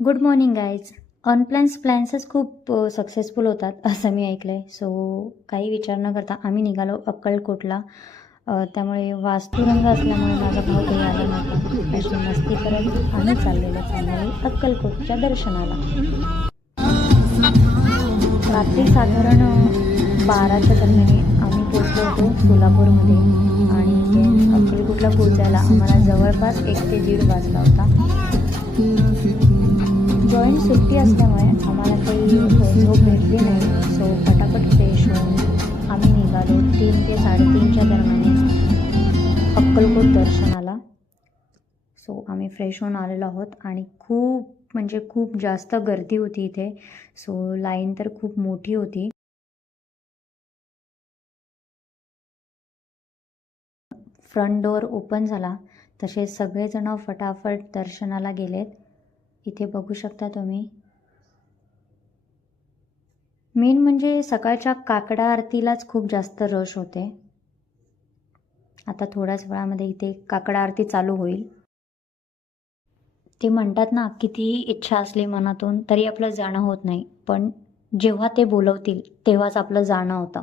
Good morning guys. प्लॅन्सच खूप successful होतात असं मी ऐकलं आहे. सो काही विचार न करता आम्ही निघालो अक्कलकोटला. त्यामुळे वास्तुरंग असल्यामुळे माझा भाऊ काही आला नव्हता. अशी मस्ती करत आम्ही चाललेलो फायनली अक्कलकोटच्या दर्शनाला. रात्री साधारण 12च्या दरम्यान आम्ही पोचलो होतो सोलापूरमध्ये आणि अक्कलकोटला पोचायला आम्हाला जवळपास 1 ते 1.5 वाजला होता. जॉईंट सुट्टी असल्यामुळे आम्हाला काही झोप भेटली नाही. सो पटापट फ्रेश होऊन आम्ही निघालो 3 ते 3:30च्या दरम्यान अक्कलकोट दर्शनाला. सो आम्ही फ्रेश होऊन आलेलो आहोत आणि खूप जास्त गर्दी होती इथे. सो लाईन तर खूप मोठी होती. फ्रंट डोअर ओपन झाला तसे सगळेजण फटाफट दर्शनाला गेलेत. इथे बघू शकता तुम्ही. मेन म्हणजे सकाळच्या काकडा आरतीलाच खूप जास्त रश होते. आता थोड्याच वेळामध्ये इथे काकडा आरती चालू होईल. ते म्हणतात ना, कितीही इच्छा असली मनातून तरी आपलं जाणं होत नाही, पण जेव्हा ते बोलवतील तेव्हाच आपलं जाणं होतं.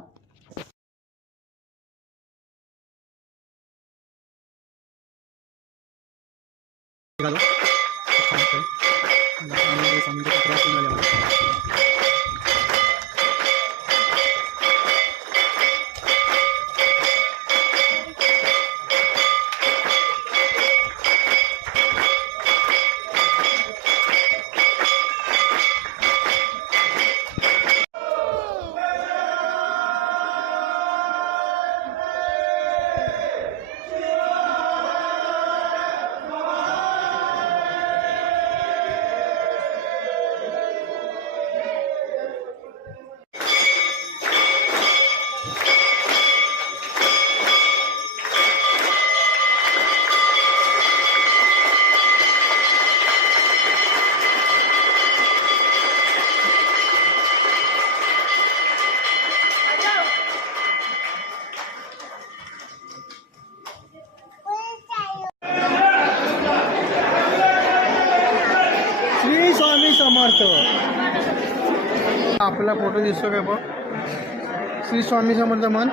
श्री स्वामी समर्थ. आपला फोटो दिसतो काय बघ. श्री स्वामी समर्थ म्हण.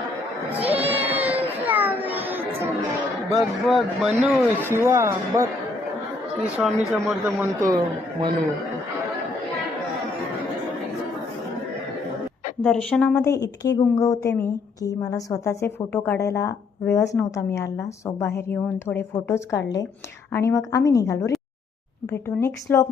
बघ बघ मनू शिवा बघ. श्री स्वामी समर्थ म्हणतो मनू. दर्शनामध्ये इतकी गुंग होते मी की मला स्वतःचे फोटो काढायला वेळच नव्हता मिळाला. सो बाहेर येऊन थोडे फोटोज काढले आणि मग आम्ही निघालो. भेटू नेक्स्ट व्लॉग.